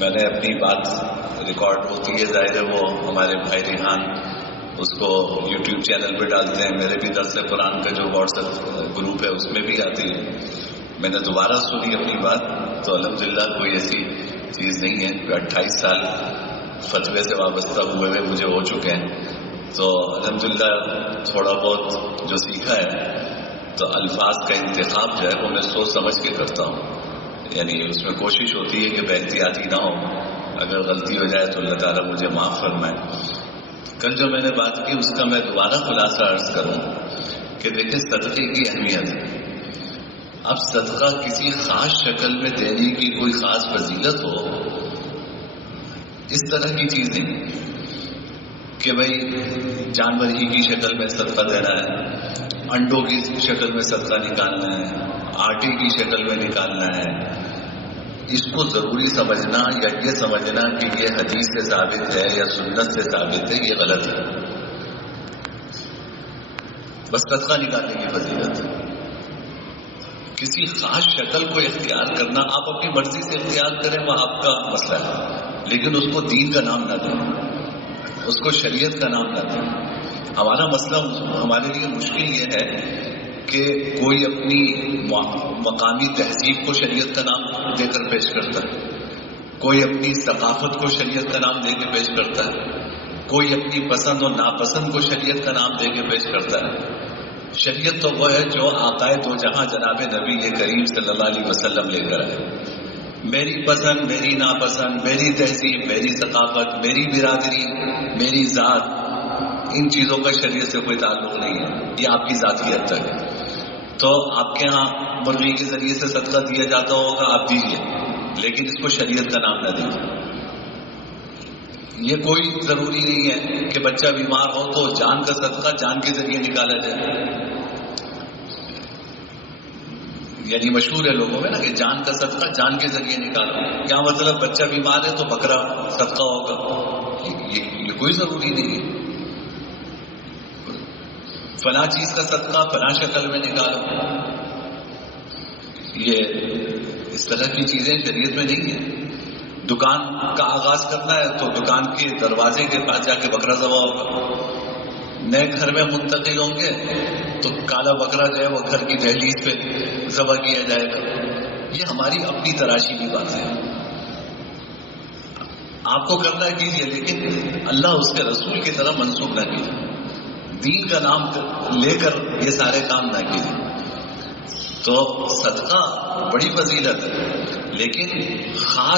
میں نے اپنی بات ریکارڈ ہوتی ہے، ظاہر ہے وہ ہمارے بھائی ریحان اس کو یوٹیوب چینل پہ ڈالتے ہیں، میرے بھی درس قرآن کا جو واٹس ایپ گروپ ہے اس میں بھی آتی ہے. میں نے دوبارہ سنی اپنی بات، تو الحمدللہ کوئی ایسی چیز نہیں ہے. 28 سال فتوے سے وابستہ ہوئے مجھے ہو چکے ہیں، تو الحمدللہ تھوڑا بہت جو سیکھا ہے، تو الفاظ کا انتخاب جو ہے وہ میں سوچ سمجھ کے کرتا ہوں. یعنی اس میں کوشش ہوتی ہے کہ بے احتیاطی نہ ہو، اگر غلطی ہو جائے تو اللہ تعالیٰ مجھے معاف فرمائے. کل جو میں نے بات کی اس کا میں دوبارہ خلاصہ عرض کروں کہ دیکھیں صدقے کی اہمیت ہے. اب صدقہ کسی خاص شکل میں دینے کی کوئی خاص فضیلت ہو، اس طرح کی چیز نہیں کہ بھائی جانور ہی کی شکل میں صدقہ دینا ہے، انڈوں کی شکل میں صدقہ نکالنا ہے، آٹے کی شکل میں نکالنا ہے. اس کو ضروری سمجھنا یا یہ سمجھنا کہ یہ حدیث سے ثابت ہے یا سنت سے ثابت ہے، یہ غلط ہے. بس صدقہ نکالنے کی فضیلت ہے. کسی خاص شکل کو اختیار کرنا، آپ اپنی مرضی سے اختیار کریں وہ آپ کا مسئلہ ہے، لیکن اس کو دین کا نام نہ دیں، اس کو شریعت کا نام نہ دیں. ہمارا مسئلہ ہمارے لیے مشکل یہ ہے کہ کوئی اپنی مقامی تہذیب کو شریعت کا نام دے کر پیش کرتا ہے، کوئی اپنی ثقافت کو شریعت کا نام دے کے پیش کرتا ہے، کوئی اپنی پسند اور ناپسند کو شریعت کا نام دے کے پیش کرتا ہے. شریعت تو وہ ہے جو آقائے دو جہاں جناب نبی کریم صلی اللہ علیہ وسلم لے کر آئے. میری پسند، میری ناپسند، میری تہذیب، میری ثقافت، میری برادری، میری ذات، ان چیزوں کا شریعت سے کوئی تعلق نہیں ہے. یہ آپ کی ذاتیت تک ہے. تو آپ کے ہاں مرغی کے ذریعے سے صدقہ دیا جاتا ہوگا، آپ دیجیے، لیکن اس کو شریعت کا نام نہ دیجیے. یہ کوئی ضروری نہیں ہے کہ بچہ بیمار ہو تو جان کا صدقہ جان کے ذریعے نکالا جائے. یعنی مشہور ہے لوگوں میں نا کہ جان کا صدقہ جان کے ذریعے نکالو. کیا مطلب بچہ بیمار ہے تو بکرا صدقہ ہوگا؟ یہ کوئی ضروری نہیں ہے. فلاں چیز کا صدقہ فلاں شکل میں نکالو، یہ اس طرح کی چیزیں شریعت میں نہیں ہیں. دکان کا آغاز کرنا ہے تو دکان کے دروازے کے پاس جا کے بکرا ذبح ہوگا. نئے گھر میں منتقل ہوں گے تو کالا بکرا جو ہے وہ گھر کی دہلیز پہ ذبح کیا جائے گا. یہ ہماری اپنی تراشی کی بات ہے. آپ کو کرنا ہے کیجیے، لیکن اللہ اس کے رسول کی طرف منسوخ نہ کیجیے. دین کا نام لے کر یہ سارے کام نہ کیجیے. تو صدقہ بڑی فضیلت ہے، لیکن خاص